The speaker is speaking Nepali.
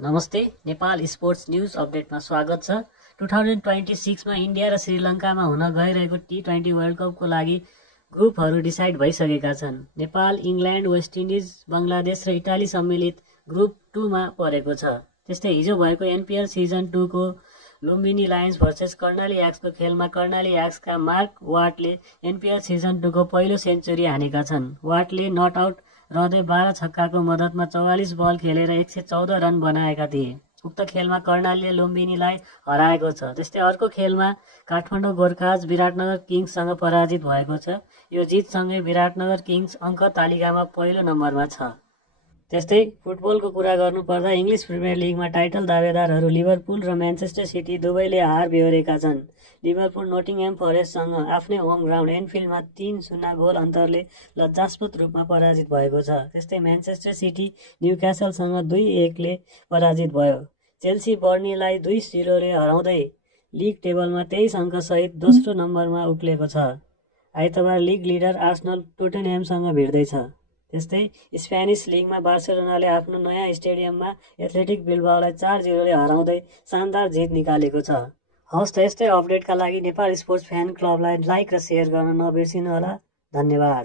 नमस्ते, नेपाल स्पोर्ट्स न्यूज अपडेटमा स्वागत छ। 2026 मा इन्डिया र श्रीलङ्कामा हुन गइरहेको T20 वर्ल्ड कपको लागि ग्रुपहरू डिसाइड भइसकेका छन्। Nepal, England, West Indies, Bangladesh र इटाली सम्मिलित ग्रुप 2 मा परेको छ। त्यस्तै हिजो भएको NPL सिजन 2 को लुम्बिनी लायन्स भर्सेस कर्णाली याक्सको खेलमा कर्णाली याक्सका मार्क वाटले NPL सिजन 2 को पहिलो सेन्चुरी हानेका छन्। वाटले नट आउट रहँदै 12 छक्काको मद्दतमा 44 बल खेलेर 114 रन बनाएका थिए। उक्त खेलमा कर्णालीले लुम्बिनीलाई हराएको छ। त्यस्तै अर्को खेलमा काठमाडौँ गोर्खाज विराटनगर किङ्ससँग पराजित भएको छ। यो जितसँगै विराटनगर किङ्स अङ्क तालिकामा पहिलो नम्बरमा छ। त्यस्तै फुटबलको कुरा गर्नुपर्दा इङ्ग्लिस प्रिमियर लिगमा टाइटल दावेदारहरू लिभरपुल र म्यानचेस्टर सिटी दुवैले हार बेहोरेका छन्। लिभरपुल नोटिङह्याम फरेस्टसँग आफ्नै होम ग्राउन्ड एनफिल्डमा 3-0 गोल अन्तरले लज्जास्पद रूपमा पराजित भएको छ। त्यस्तै म्यानचेस्टर सिटी न्युक्यासलसँग 2-1 ले पराजित भयो। चेल्सी बर्नीलाई 2-0 ले हराउँदै लिग टेबलमा 23 अङ्कसहित दोस्रो नम्बरमा उक्लेको छ। आइतबार लिग लिडर आर्सेनल टोटेनह्यामसँग भिड्दैछ। त्यस्तै स्पेनिस लिगमा बार्सेलोनाले आफ्नो नयाँ स्टेडियममा एथलेटिक बिल्बाओलाई 4-0 ले हराउँदै शानदार जित निकालेको छ। हवस् त यस्तै अपडेटका लागि नेपाल स्पोर्ट्स फ्यान क्लबलाई लाइक र सेयर गर्न नबिर्सिनुहोला। धन्यवाद।